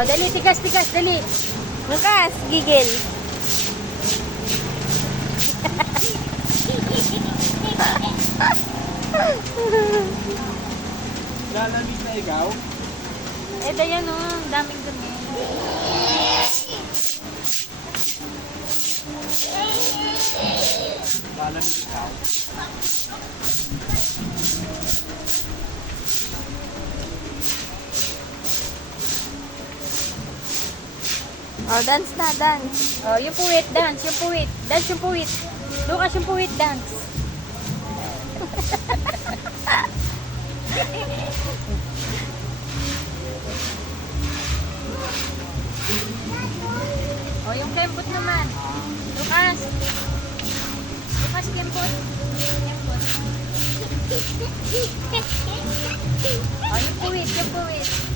O, dali, tigas, dali. Lucas, gigil. Lalamig na ikaw? Ito yan o, daming dumi. Lalamig ikaw? Oh, dance na, dance. O, yung puwit, dance, yung puwit. Dance yung puwit. Lucas, yung puwit, dance. O, yung kempot naman. Lucas. Lucas, kempot. Kempot. O, yung puwit, yung puwit.